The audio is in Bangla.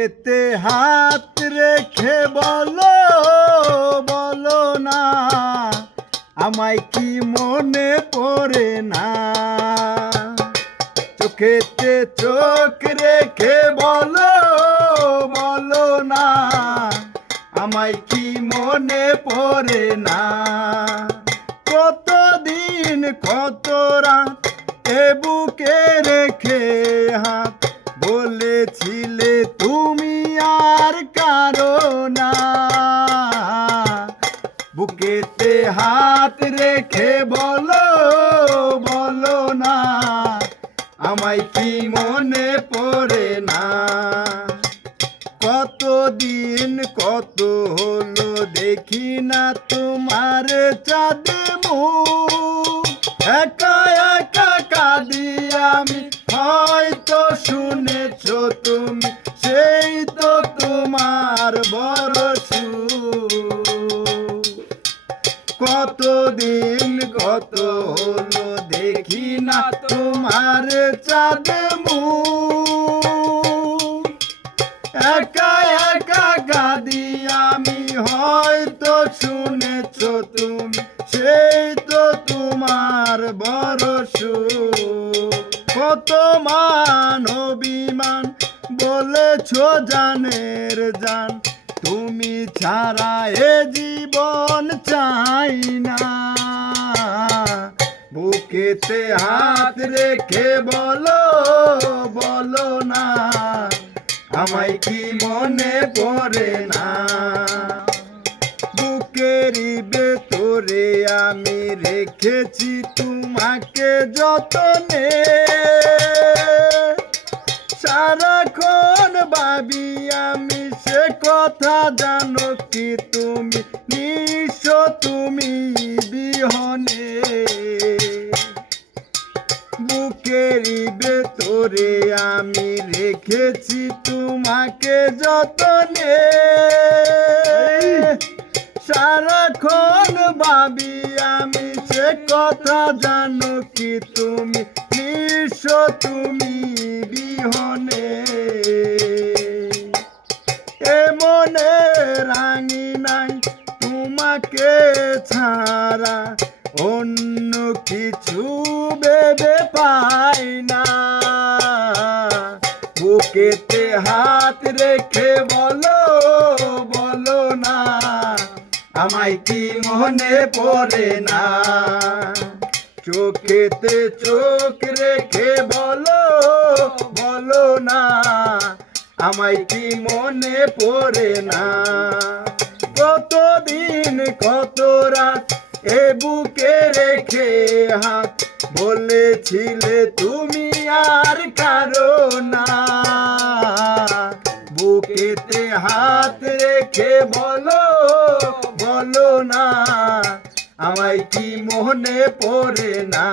এতে হাত রেখে বলো বলো না আমায় কি মনে পড়ে না। চোখেতে চোখ রেখে বলো বলো না আমায় কি মনে পড়ে না। কতদিন কত রাত এ বুকে রেখে হাত বলেছিলে তুমি আর কারো না। বুকেতে হাত রেখে বলো বলো না আমায় কি মনে পড়ে না। কতদিন কত হলো দেখি না তোমার চাঁদ মুখ। একা একা কাঁদি আমি হয়তো শুনেছো তুমি সেই তো তোমার বড় সুখ। কতদিন কত হলো দেখি না তোমার চাঁদ মুখ। একা একা কাঁদি আমি হয়তো শুনেছো তুমি সেই তো তোমার বড় সুখ। কত মান অভিমান বলেছো জানের জান তুমি ছাড়া এ জীবন চাই না। বুকেতে হাত রেখে বলো বলো না আমায় কি মনে পড়ে না। বুকেরই ভেতরে আমি রেখেছি তোমাকে যতনে। সারাক্ষণ ভাবি আমি সে কথা জানো কি তুমি নিঃস্ব তুমি বিহনে। বুকেরই ভেতরে আমি রেখেছি তোমাকে যতনে। সারাক্ষণ ভাবি আমি সে কথা জানো কি তুমি নিঃস্ব তুমি বিহনে। এ মনে রাঙি নাই তোমাকে ছাড়া অন্য কিছু ভেবে পাই না। বুকেতে হাত রেখে বলো বলো না আমায় কি মনে পড়ে না। চোখেতে চোখ রেখে বলো বলো না আমায় কি মনে পড়ে না। কতদিন কত রাত এ বুকে রেখে হাত বলেছিলে তুমি আর কারো না। বুকেতে হাত রেখে বলো বলো না আমায় কি মনে পড়ে না।